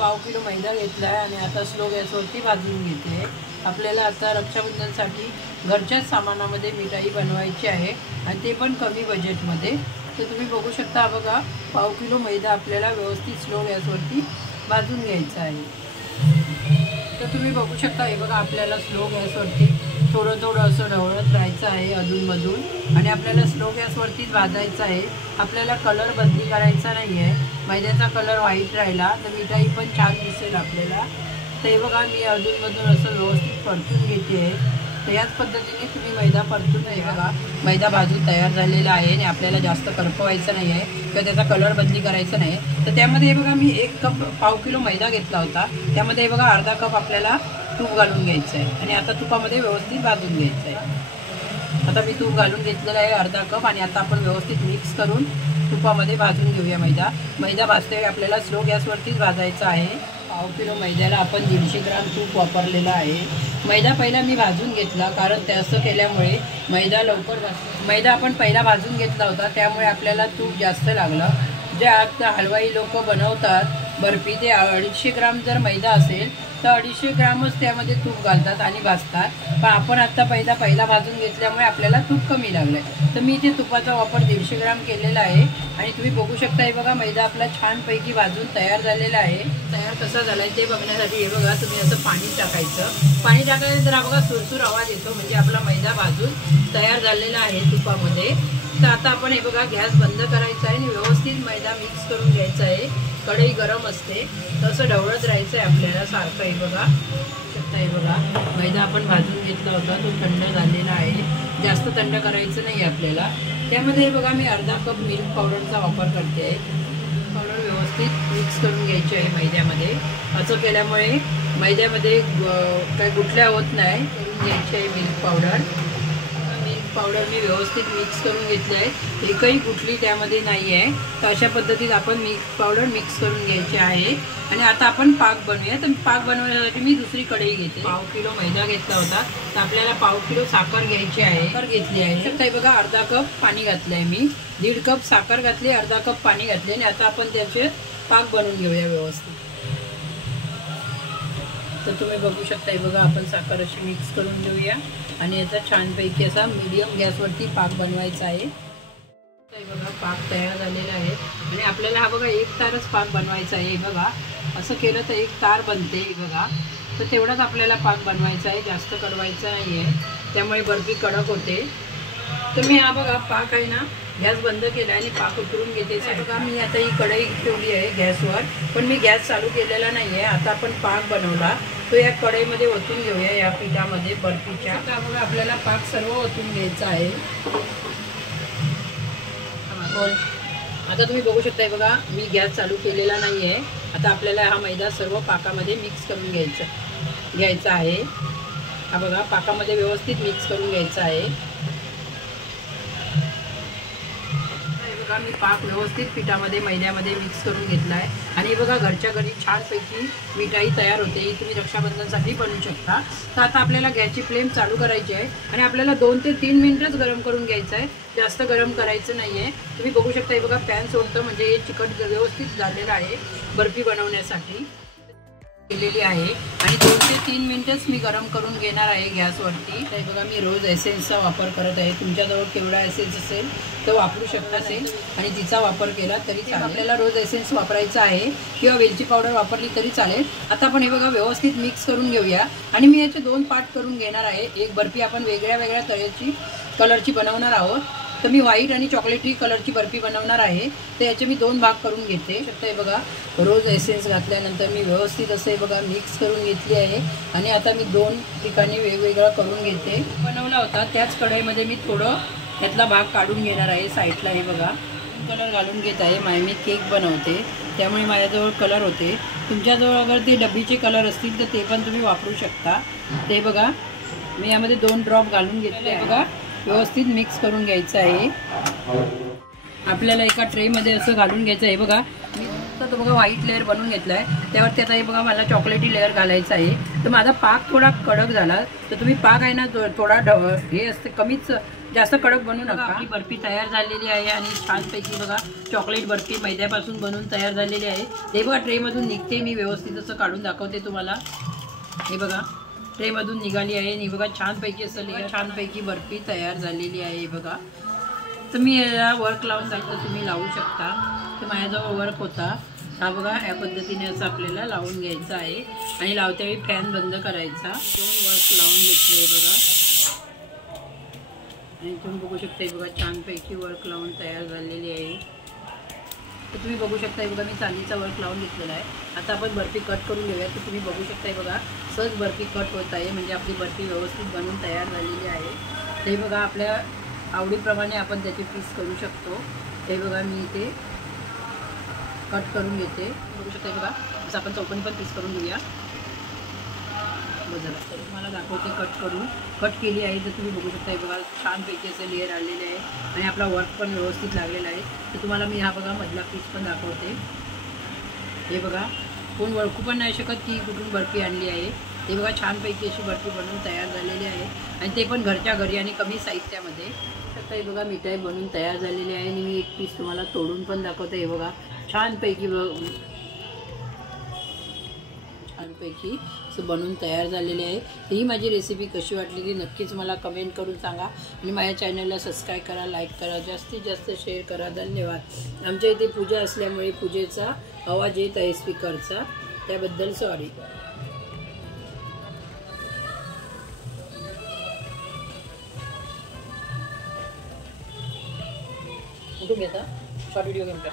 पाव किलो मैदा घेतला आहे आणि आता स्लो गॅसवरती भाजून घेते। आपल्याला आता रक्षाबंधनसाठी घरच्याच सामानामध्ये मिठाई बनवायची आहे आणि ते पण कमी बजेटमध्ये। तर तुम्ही बघू शकता बघा, पाव किलो मैदा आपल्याला व्यवस्थित स्लो गॅसवरती भाजून घ्यायचा आहे। तर तुम्ही बघू शकता हे बघा, आपल्याला स्लो गॅसवरती थोडं थोडं असं ढवळत राहायचं आहे अधूनमधून आणि आपल्याला स्लो गॅसवरतीच भाजायचं आहे। आपल्याला कलर बदली करायचा नाही आहे। मैद्याचा कलर व्हाईट राहिला तर मिठाई पण छान दिसेल आपल्याला। तर हे बघा, मी अधूनमधून असं व्यवस्थित परतून घेते आहे। तर याच पद्धतीने तुम्ही मैदा परतून आहे बघा, मैदा भाजून तयार झालेला आहे आणि आपल्याला जास्त करपवायचं नाही आहे किंवा त्याचा कलर बदली करायचा नाही। तर त्यामध्ये बघा, मी 1 कप पाव किलो मैदा घेतला होता, त्यामध्ये बघा अर्धा कप आपल्याला तूप घालून घ्यायचं आहे आणि आता तुपामध्ये व्यवस्थित भाजून घ्यायचं आहे। आता मी तूप घालून घेतलेलं आहे अर्धा कप आणि आता आपण व्यवस्थित मिक्स करून तुपामध्ये भाजून घेऊया। मैदा भाजते आपल्याला स्लो गॅसवरतीच भाजायचा आहे। पाव किलो मैद्याला आपण 150 ग्राम तूप वापरलेलं आहे। मैदा पहिला मी भाजून घेतला, कारण ते असं केल्यामुळे मैदा आपण पहिला भाजून घेतला होता, त्यामुळे आपल्याला तूप जास्त लागलं। जे आता हलवाई लोक बनवतात बर्फी, ते 250 ग्राम जर मैदा असेल तर 250 ग्रामच त्यामध्ये तूप घालतात आणि भाजतात, पण आपण आता पहिला भाजून घेतल्यामुळे आपल्याला तूप कमी लागलं आहे। तर मी इथे तुपाचा वापर 150 ग्राम केलेला आहे आणि तुम्ही बघू शकता हे बघा, मैदा आपला छानपैकी भाजून तयार झालेला आहे। तयार कसा झाला आहे ते बघण्यासाठी हे बघा, तुम्ही असं पाणी टाकायचं। पाणी टाकल्यानंतर हा बघा सुरसुर आवाज येतो, म्हणजे आपला मैदा भाजून तयार झालेला आहे तुपामध्ये। तर आता आपण हे बघा, गॅस बंद करायचा आहे आणि व्यवस्थित मैदा मिक्स करून घ्यायचा आहे। कढई गरम असते, तसं ढवळत राहायचं आहे आपल्याला सारखं। हे बघा शकता, हे बघा मैदा आपण भाजून घेतला होता, तो थंड झालेला आहे। जास्त थंड करायचं नाही आपल्याला। त्यामध्ये हे बघा, मी अर्धा कप मिल्क पावडरचा वापर करते आहे। पावडर व्यवस्थित मिक्स करून घ्यायची आहे मैद्यामध्ये। असं केल्यामुळे मैद्यामध्ये काही गुठल्या होत नाही। करून घ्यायची आहे मिल्क पावडर मी व्यवस्थित मिक्स करून घेतली आहे, एकही गुठली त्यामध्ये नाही आहे। तर अशा पद्धतीत आपण मिल्क पावडर मिक्स करून घ्यायची आहे आणि आता आपण पाक बनवूया। तर पाक बनवण्यासाठी मी दुसरी कढई घेते। पाव किलो मैदा घेतला होता, तर आपल्याला पाव किलो साखर घ्यायची आहे। साखर घेतली आहे, तर बघा अर्धा कप पाणी घातलं आहे मी। 1.5 कप साखर घातली, अर्धा कप पाणी घातले आणि आता आपण त्याचे पाक बनवून घेऊया व्यवस्थित। तर तुम्ही बघू शकता हे बघा, आपण साखर अशी मिक्स करून घेऊया आणि याचा छानपैकी असा मीडियम गॅसवरती पाक बनवायचा आहे। हे बघा, पाक तयार झालेला आहे आणि आपल्याला हा बघा 1 तारच पाक बनवायचा आहे। बघा असं केलं तर 1 तार बनते। हे बघा, तर तेवढाच आपल्याला पाक बनवायचा आहे, जास्त कडवायचा नाही आहे, त्यामुळे बर्फी कडक होते। तर मी हा बघा पाक आहे ना, गॅस बंद केला आणि पाक उतरून घेते। बघा, मी आता ही कढई ठेवली आहे गॅसवर, पण मी गॅस चालू केलेला नाही आहे। आता आपण पाक बनवला तो या कढईमध्ये ओतून घेऊया, या पिठामध्ये बर्फीच्या। आता बघा, आपल्याला पाक सर्व ओतून घ्यायचा आहे। आता तुम्ही बघू शकता बघा, मी गॅस चालू केलेला नाही आहे। आता आपल्याला हा मैदा सर्व पाकामध्ये मिक्स करून घ्यायचा आहे। हा बघा, पाकामध्ये व्यवस्थित मिक्स करून घ्यायचा आहे। मी पाक व्यवस्थित पिठामध्ये मैद्यामध्ये मिक्स करून घेतला आहे आणि बघा, घरच्या घरी छानपैकी मिठाई तयार होते। ही तुम्ही रक्षाबंधनसाठी बनवू शकता। तर आता आपल्याला गॅसची फ्लेम चालू करायची आहे आणि आपल्याला 2 ते 3 मिनिटच गरम करून घ्यायचं आहे, जास्त गरम करायचं नाही आहे। तुम्ही बघू शकता हे बघा, पॅन सोडतं म्हणजे हे चिकट व्यवस्थित झालेलं आहे। बर्फी बनवण्यासाठी केलेली आहे आणि 2 ते 3 मिनिटच मी गरम करून घेणार आहे गॅसवरती। तर बघा, मी रोज एसेन्सचा वापर करत आहे। तुमच्याजवळ केवढा एसेन्स असेल तर वापरू शकता असेल आणि तिचा वापर केला तरी चालेल। आपल्याला रोज एसेन्स वापरायचा आहे किंवा वेलची पावडर वापरली तरी चालेल। आता आपण हे बघा व्यवस्थित मिक्स करून घेऊया आणि मी याचे 2 पार्ट करून घेणार आहे। एक बर्फी आपण वेगळ्या तऱ्हेची कलरची बनवणार आहोत। तर मी व्हाईट आणि चॉकलेटी कलरची बर्फी बनवणार आहे, तर याचे मी 2 भाग करून घेते। शकता बघा, रोज एसेन्स घातल्यानंतर मी व्यवस्थित असे बघा मिक्स करून घेतली आहे आणि आता मी 2 ठिकाणी वेगवेगळं करून घेते। बनवला होता त्याच कढईमध्ये मी थोडं यातला भाग काढून घेणार आहे साईडला। हे बघा, कलर घालून घेत आहे। मी केक बनवते त्यामुळे माझ्याजवळ कलर होते। तुमच्याजवळ अगर ते डब्बीचे कलर असतील तर ते पण तुम्ही वापरू शकता। ते बघा, मी यामध्ये 2 ड्रॉप घालून घेतले आहे। बघा, व्यवस्थित मिक्स करून घ्यायचं आहे। आपल्याला एका ट्रेमध्ये असं घालून घ्यायचं आहे। बघा, शकता तो बघा व्हाईट लेअर बनवून घेतला आहे. त्यावरती आता हे बघा मला चॉकलेटी लेअर घालायचा आहे. तर माझा पाक थोडा कडक झाला तर तुम्ही पाक आहे ना थोडा हे असते कमीच जास्त कडक बनवू नका. आपली बर्फी तयार झालेली आहे आणि छानपैकी बघा चॉकलेट बर्फी मैद्यापासून बनवून तयार झालेली आहे. हे बघा ट्रेमधून निघते. मी व्यवस्थित असं काढून दाखवते तुम्हाला. हे बघा ट्रेमधून निघाली आहे आणि बघा छानपैकी असं छानपैकी बर्फी तयार झालेली आहे. बघा तर मी याला वर्क लावून दाखवतो. तुम्ही लावू शकता. तर माझ्याजवळ वर्क होता हा बघा. या पद्धतीने असं आपल्याला लावून घ्यायचं आहे आणि लावतेवेळी फॅन बंद करायचा. 2 वर्क लावून घेतले बघा आणि तुम्ही बघू शकता बघा छानपैकी वर्क लावून तयार झालेली आहे. तर तुम्ही बघू शकता बघा मी चांदीचा वर्क लावून घेतलेला आहे. आता आपण बर्फी कट करून घेऊया. तर तुम्ही बघू शकता बघा सहज बर्फी कट होत आहे. म्हणजे आपली बर्फी व्यवस्थित बनवून तयार झालेली आहे. ते बघा आपल्या आवडीप्रमाणे आपण त्याचे पीस करू शकतो. हे बघा मी इथे कट करून घेते. बघू शकता बघा असं आपण चौकोनी पण पीस करून घेऊया. बघा तर तुम्हाला दाखवते कट करून. कट केली आहे तर तुम्ही बघू शकता बघा छानपैकी असं लेअर आलेले आहे आणि आपला वर्क पण व्यवस्थित लागलेला आहे. तर तुम्हाला मी हा बघा मधला पीस पण दाखवते. हे बघा कोण ओळखू पण नाही शकत की कुठून बर्फी आणली आहे. हे बघा छानपैकी अशी बर्फी बनवून तयार झालेली आहे आणि ते पण घरच्या घरी आणि कमी साहित्यामध्ये. तर हे बघा मिठाई बनवून तयार झालेली आहे आणि मी एक पीस तुम्हाला तोडून पण दाखवते. हे बघा छानपैकी असं बनवून तयार झालेली आहे. ही माझी रेसिपी कशी वाटली ती नक्कीच मला कमेंट करून सांगा आणि माझ्या चॅनलला सबस्क्राईब करा, लाईक करा, जास्तीत जास्त शेअर करा. धन्यवाद. आमच्या इथे पूजा असल्यामुळे पूजेचा आवाज येत आहे स्पीकरचा, त्याबद्दल सॉरी. कुठून घेता शॉर्ट व्हिडिओ गेमचा